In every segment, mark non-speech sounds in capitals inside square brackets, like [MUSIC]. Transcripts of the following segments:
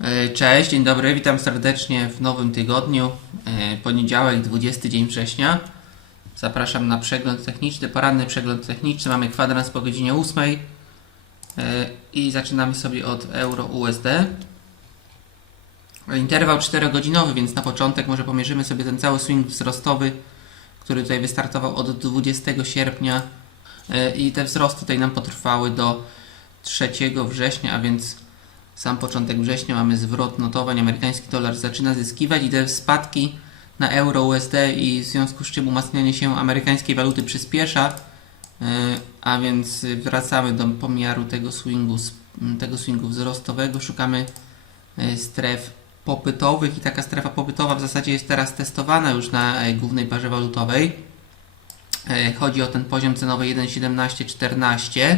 E, Cześć, dzień dobry, witam serdecznie w nowym tygodniu. E, Poniedziałek, 20 dzień września. Zapraszam na przegląd techniczny, poranny przegląd techniczny. Mamy kwadrans po godzinie 8 e, i zaczynamy sobie od euro USD. Interwał 4-godzinowy, więc na początek może pomierzymy sobie ten cały swing wzrostowy, który tutaj wystartował od 20 sierpnia i te wzrosty tutaj nam potrwały do 3 września, a więc sam początek września mamy zwrot notowań, amerykański dolar zaczyna zyskiwać i te spadki na euro USD i w związku z czym umacnianie się amerykańskiej waluty przyspiesza, yy, a więc wracamy do pomiaru tego swingu, tego swingu wzrostowego, szukamy yy, stref popytowych i taka strefa popytowa w zasadzie jest teraz testowana już na e, głównej parze walutowej. E, Chodzi o ten poziom cenowy 1,1714.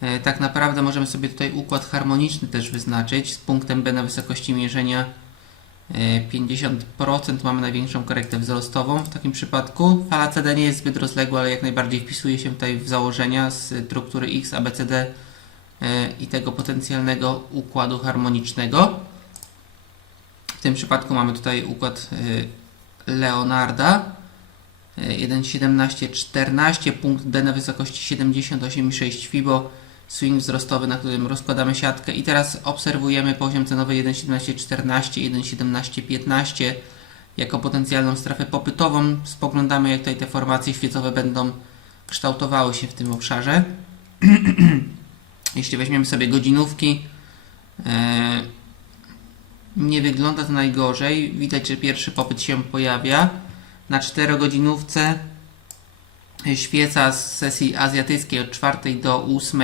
E, Tak naprawdę możemy sobie tutaj układ harmoniczny też wyznaczyć z punktem B na wysokości mierzenia e, 50% mamy największą korektę wzrostową w takim przypadku. Fala CD nie jest zbyt rozległa, ale jak najbardziej wpisuje się tutaj w założenia z struktury X, ABCD e, i tego potencjalnego układu harmonicznego. W tym przypadku mamy tutaj układ e, Leonarda. E, 1,1714, punkt B na wysokości 78,6 FIBO, swing wzrostowy, na którym rozkładamy siatkę i teraz obserwujemy poziom cenowy 1,1714, 1,1715 jako potencjalną strefę popytową. Spoglądamy jak tutaj te formacje świecowe będą kształtowały się w tym obszarze. [CLEARS THROAT] Jeśli weźmiemy sobie godzinówki, e, nie wygląda to najgorzej. Widać, że pierwszy popyt się pojawia. Na 4-godzinówce świeca z sesji azjatyckiej od 4 do 8.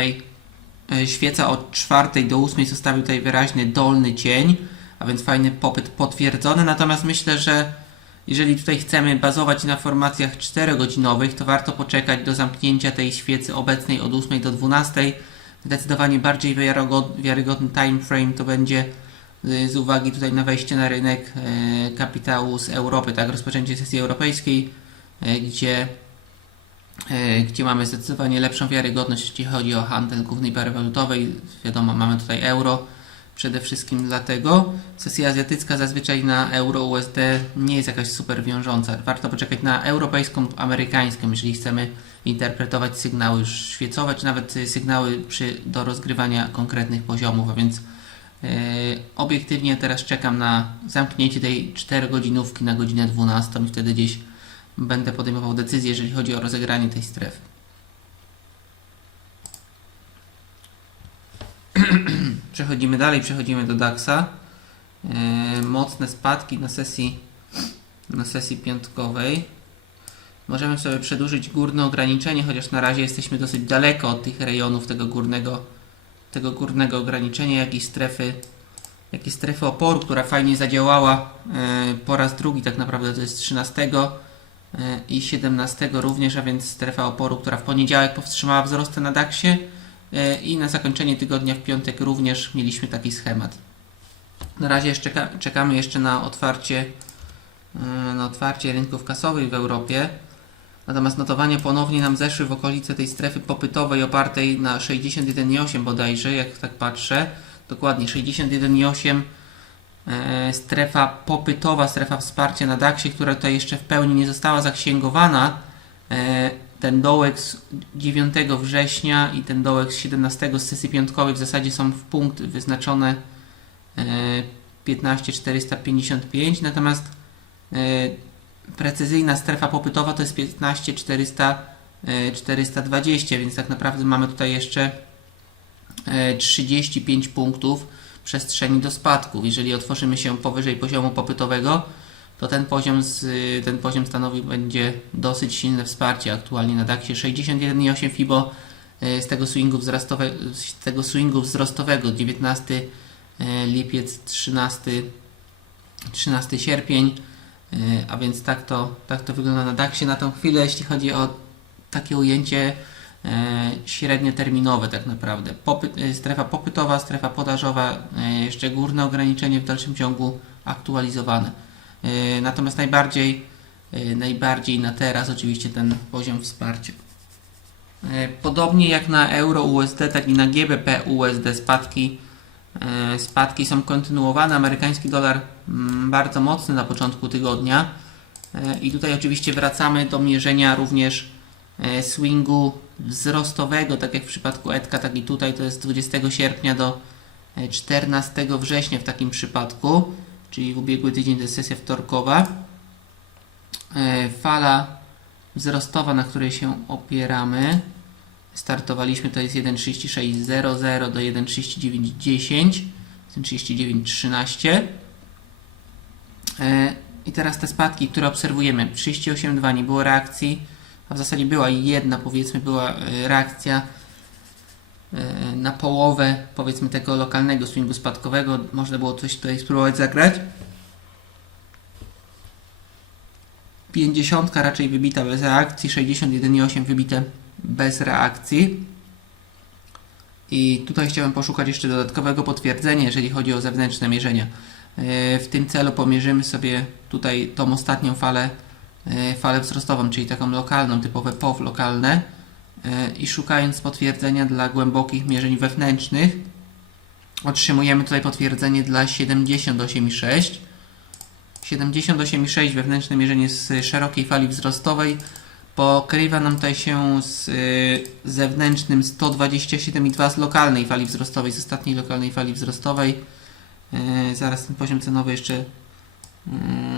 e, Świeca od 4 do 8 zostawił tutaj wyraźny dolny cień, a więc fajny popyt potwierdzony. Natomiast myślę, że jeżeli tutaj chcemy bazować na formacjach 4-godzinowych, to warto poczekać do zamknięcia tej świecy obecnej od 8 do 12. Zdecydowanie bardziej wiarygodny time frame to będzie y, z uwagi tutaj na wejście na rynek e, kapitału z Europy, tak, rozpoczęcie sesji europejskiej, e, gdzie, gdzie mamy zdecydowanie lepszą wiarygodność, jeśli chodzi o handel głównej pary walutowej. Wiadomo, mamy tutaj euro, przede wszystkim dlatego. Sesja azjatycka zazwyczaj na euro USD nie jest jakaś super wiążąca. Warto poczekać na europejską, amerykańską, jeżeli chcemy interpretować sygnały już świecowe, czy nawet y, sygnały przy, do rozgrywania konkretnych poziomów, a więc Yy, obiektywnie teraz czekam na zamknięcie tej 4-godzinówki na godzinę 12 i wtedy gdzieś będę podejmował decyzję, jeżeli chodzi o rozegranie tej strefy. [CLEARS THROAT] Przechodzimy dalej, przechodzimy do DAX-a. Yy, mocne spadki na sesji, na sesji piątkowej. Możemy sobie przedłużyć górne ograniczenie, chociaż na razie jesteśmy dosyć daleko od tych rejonów tego górnego tego górnego ograniczenia, jak i strefy, jak i strefy oporu, która fajnie zadziałała e, po raz drugi, tak naprawdę to jest 13 e, i 17 również, a więc strefa oporu, która w poniedziałek powstrzymała wzrosty na DAX-ie e, i na zakończenie tygodnia w piątek również mieliśmy taki schemat. Na razie jeszcze czeka, czekamy jeszcze na otwarcie, e, na otwarcie rynków kasowych w Europie. Natomiast notowania ponownie nam zeszły w okolice tej strefy popytowej opartej na 61,8 bodajże, jak tak patrzę. Dokładnie 61,8 e, strefa popytowa, strefa wsparcia na DAX-ie, która tutaj jeszcze w pełni nie została zaksięgowana. E, ten dołek z 9 września i ten dołek z 17 z sesji piątkowej w zasadzie są w punkt wyznaczone e, 15,455, natomiast e, precyzyjna strefa popytowa to jest 15 400, e, 420, więc tak naprawdę mamy tutaj jeszcze e, 35 punktów przestrzeni do spadków. Jeżeli otworzymy się powyżej poziomu popytowego, to ten poziom, z, ten poziom stanowi będzie dosyć silne wsparcie aktualnie na DAX-ie 61,8 FIBO e, z tego swingu wzrostowego, z tego swingu wzrostowego 19 e, lipiec 13 13 sierpień E, A więc tak to, tak to wygląda na DAX-ie na tą chwilę, jeśli chodzi o takie ujęcie średnioterminowe tak naprawdę. Popyt, e, strefa popytowa, strefa podażowa, e, jeszcze górne ograniczenie w dalszym ciągu aktualizowane. E, natomiast najbardziej, e, najbardziej na teraz oczywiście ten poziom wsparcia. E, Podobnie jak na euro USD, tak i na GBP USD spadki E, Spadki są kontynuowane. Amerykański dolar mm, bardzo mocny na początku tygodnia. E, I tutaj oczywiście wracamy do mierzenia również e, swingu wzrostowego, tak jak w przypadku Edka, tak i tutaj to jest 20 sierpnia do e, 14 września w takim przypadku, czyli w ubiegły tydzień to jest sesja wtorkowa. E, Fala wzrostowa, na której się opieramy. Startowaliśmy, to jest 1.36.00 do 1.39.10, 1.39.13. E, I teraz te spadki, które obserwujemy. 38.2 nie było reakcji, a w zasadzie była jedna, powiedzmy, była e, reakcja e, na połowę, powiedzmy, tego lokalnego swingu spadkowego. Można było coś tutaj spróbować zagrać. 50 raczej wybita bez reakcji, 61,8 wybite bez reakcji. I tutaj chciałem poszukać jeszcze dodatkowego potwierdzenia, jeżeli chodzi o zewnętrzne mierzenia. E, W tym celu pomierzymy sobie tutaj tą ostatnią falę, falę wzrostową, czyli taką lokalną, typowe POW lokalne E, i szukając potwierdzenia dla głębokich mierzeń wewnętrznych otrzymujemy tutaj potwierdzenie dla 78,6 78,6 wewnętrzne mierzenie z szerokiej fali wzrostowej pokrywa nam tutaj się z y, zewnętrznym 127,2 z lokalnej fali wzrostowej, z ostatniej lokalnej fali wzrostowej. Zaraz ten poziom cenowy jeszcze y,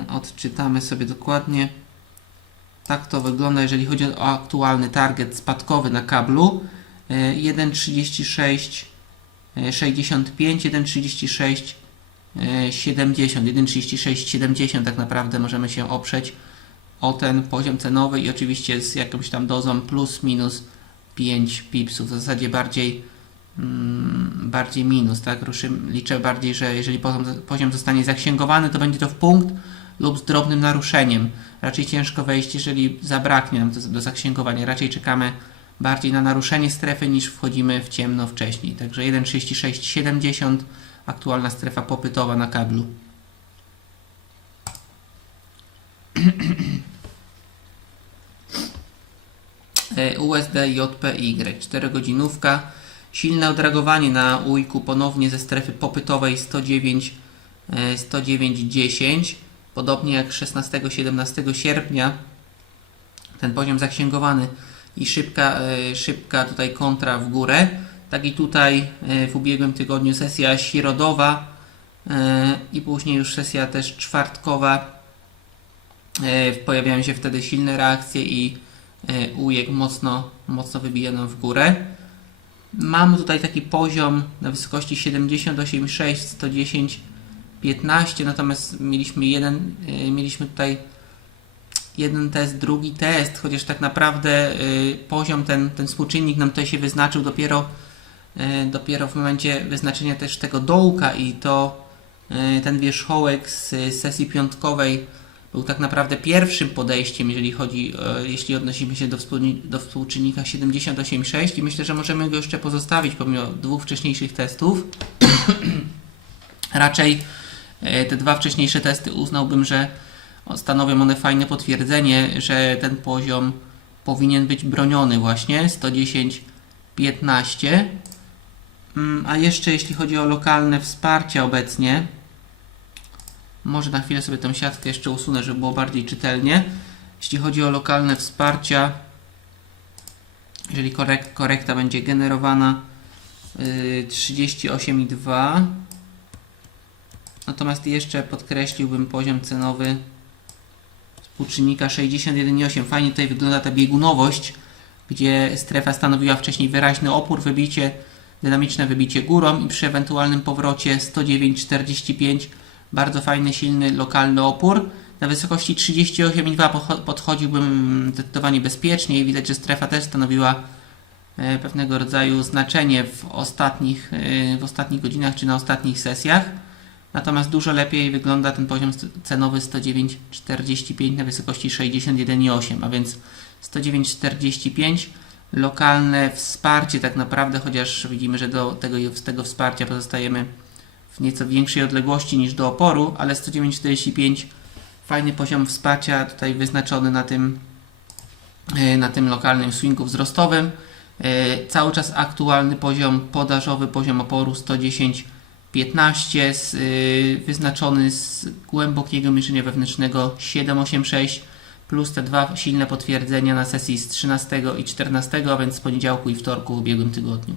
odczytamy sobie dokładnie. Tak to wygląda, jeżeli chodzi o aktualny target spadkowy na kablu. Y, 1,36 y, 65, 1,36 e, 70, 1,36, 70 tak naprawdę możemy się oprzeć o ten poziom cenowy i oczywiście z jakąś tam dozą plus minus 5 pipsów, w zasadzie bardziej mm, bardziej minus, tak? Ruszy, liczę bardziej, że jeżeli poziom, poziom zostanie zaksięgowany, to będzie to w punkt lub z drobnym naruszeniem. Raczej ciężko wejść, jeżeli zabraknie nam do, zaksięgowania. Raczej czekamy bardziej na naruszenie strefy niż wchodzimy w ciemno wcześniej. Także 1,36, 70 aktualna strefa popytowa na kablu. E, USD JPY 4 godzinówka silne odragowanie na ujku ponownie ze strefy popytowej 109 e, 109,10 podobnie jak 16-17 sierpnia ten poziom zaksięgowany i szybka, e, szybka tutaj kontra w górę tak i tutaj e, w ubiegłym tygodniu sesja środowa e, i później już sesja też czwartkowa. Pojawiają się wtedy silne reakcje i ujek mocno, mocno wybijano w górę. Mamy tutaj taki poziom na wysokości 78,6, 110, 15, natomiast mieliśmy jeden, e, mieliśmy tutaj jeden test, drugi test, chociaż tak naprawdę y, poziom ten, ten współczynnik nam tutaj się wyznaczył dopiero, y, dopiero w momencie wyznaczenia też tego dołka i to ten wierzchołek z sesji piątkowej był tak naprawdę pierwszym podejściem, jeżeli chodzi, jeśli odnosimy się do, do współczynnika 78,6 i myślę, że możemy go jeszcze pozostawić pomimo dwóch wcześniejszych testów. [CLEARS THROAT] Raczej te dwa wcześniejsze testy uznałbym, że stanowią one fajne potwierdzenie, że ten poziom powinien być broniony właśnie 110 15 Mm, a jeszcze jeśli chodzi o lokalne wsparcie obecnie może na chwilę sobie tę siatkę jeszcze usunę, żeby było bardziej czytelnie. Jeśli chodzi o lokalne wsparcia jeżeli korek korekta będzie generowana yy, 38,2 natomiast jeszcze podkreśliłbym poziom cenowy współczynnika 61,8. Fajnie tutaj wygląda ta biegunowość, gdzie strefa stanowiła wcześniej wyraźny opór, wybicie, dynamiczne wybicie górą i przy ewentualnym powrocie 109,45 bardzo fajny, silny, lokalny opór. Na wysokości 38,2 pocho- podchodziłbym zdecydowanie bezpiecznie i widać, że strefa też stanowiła e, pewnego rodzaju znaczenie w ostatnich, e, w ostatnich godzinach czy na ostatnich sesjach. Natomiast dużo lepiej wygląda ten poziom cenowy 109,45 na wysokości 61,8, a więc 109,45 lokalne wsparcie tak naprawdę, chociaż widzimy, że do tego, z tego wsparcia pozostajemy w nieco większej odległości niż do oporu, ale 109,45 fajny poziom wsparcia tutaj wyznaczony na tym, e, na tym lokalnym swingu wzrostowym. E, Cały czas aktualny poziom podażowy, poziom oporu 110 15 z, y, wyznaczony z głębokiego mieszania wewnętrznego 786 plus te dwa silne potwierdzenia na sesji z 13 i 14, a więc z poniedziałku i wtorku w ubiegłym tygodniu.